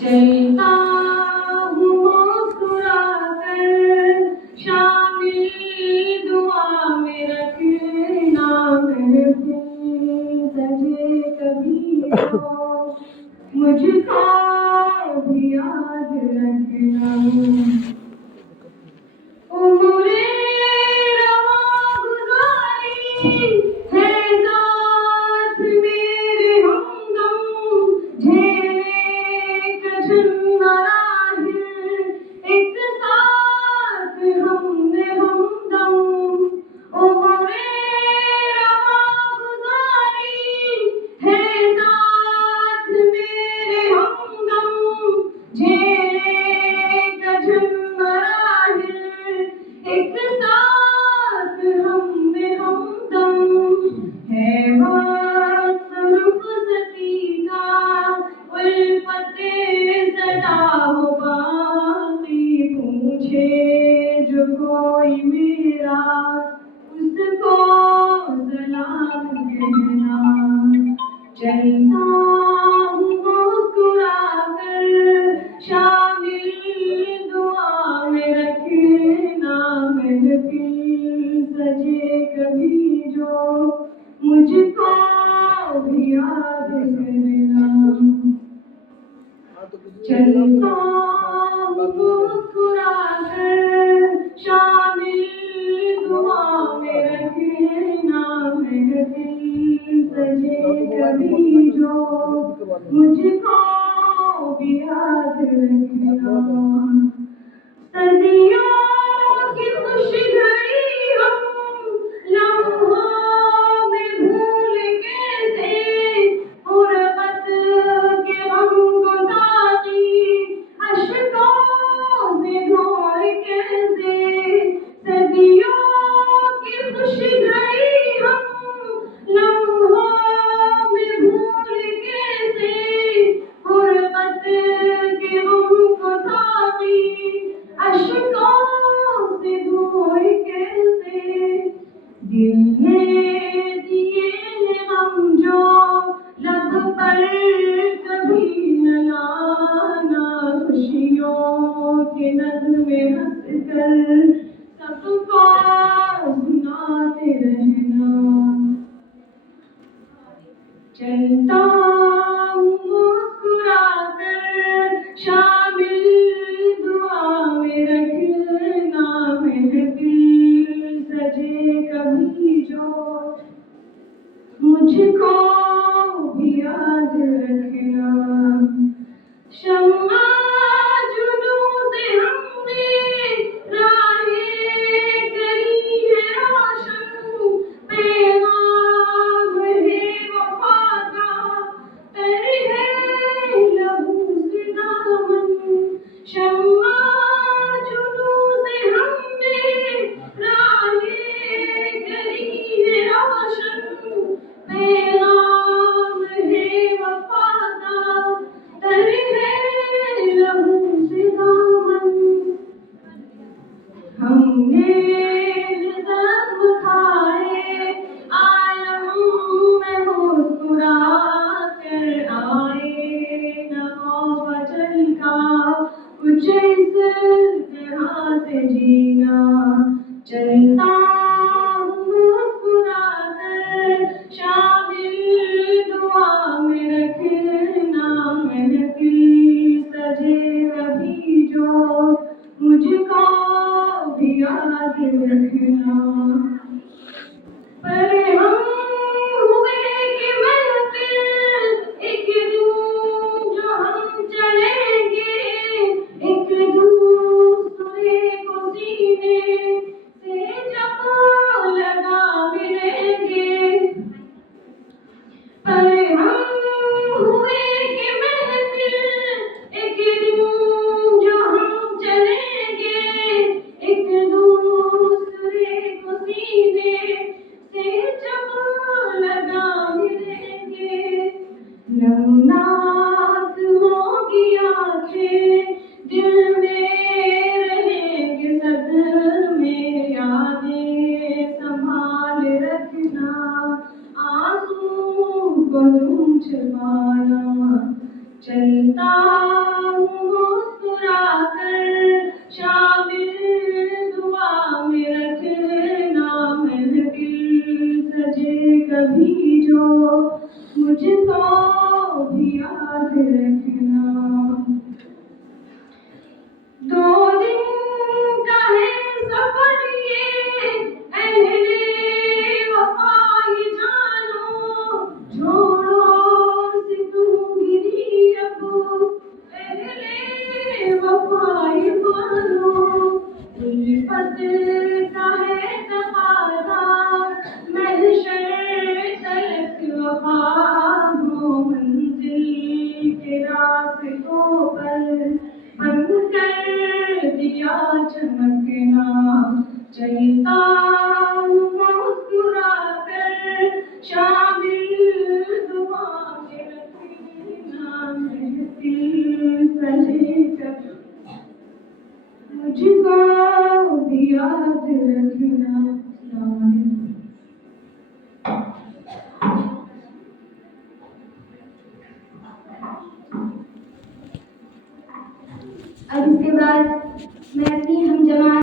चलता हूँ मुस्कुरा कर, शामिल दुआ में रखना, महफिल सजे कभी तो मुझको भी याद रखना। उम्रे रवा गुजारी है साथ मेरे हमदम, झेले कठिन मराहिल एक साथ हमने हमदम। उम्रे रवा गुजारी है साथ मेरे हमदम, झेले कठिन मराहिल एक साथ हमने हमदम। है वक्त रुखसती का, उल्फते सदा हो बाकी, पूछे जो कोई मेरा उसको सलाम कहना। चलता हूँ मुस्कुरा कर, शामिल दुआ में रखना, महफिल सजे कभी जो मुझको भी याद करना। चलता हूँ मुस्कुरा कर, शामिल दुआ में रखना, महफिल सजे कभी जो मुझको भी याद रखना। सदियों की खुश घड़ी हम लम्हों में भूल कैसे, गुर्बत के हमको साथी अश्कों से धोए कैसे। सदियों की खुश घड़ी हम लम्हों में भूल कैसे, गुर्बत के हमको साथी अश्कों से धोए कैसे। दिल ने दिए हैं हम जो लब पर कभी न लाना, खुशियों के नज़्मे हंस कर सबको सुनाते रहना। चलता हूँ मुस्कुरा कर, शामिल दुआ में रखना, महफिल सजे कभी जो मुझको भी याद रखना। शम्मा जुनून से हमने राहें करी है रोशन, पैगाम है वफा का, तर है लहू से दामन। शम्मा जुनून से हमने राहें करी है रोशन, पैगाम है वफा का, तर है चलता हूँ मुस्कुराकर, शामिल दुआ में रखना महफिल सजे कभी जो, मुझको भी याद रखना। दो दिन का है सफर ये, अहले वफाई जानो, छोड़ो सितूंगिरी अब, अहले वफाई मानो। उल्फत का है तकाज़ा, महशर तलक वफा हो, मंजिल के रास्तों पर बनकर दिया चमकना। चलता हूँ मुस्कुराकर, शामिल दुआ में रखना महफिल सजे कभी, मुझको भी याद रखना। अस्सलाम वालेकुम। अब इसके बाद मैं अपनी हम जमा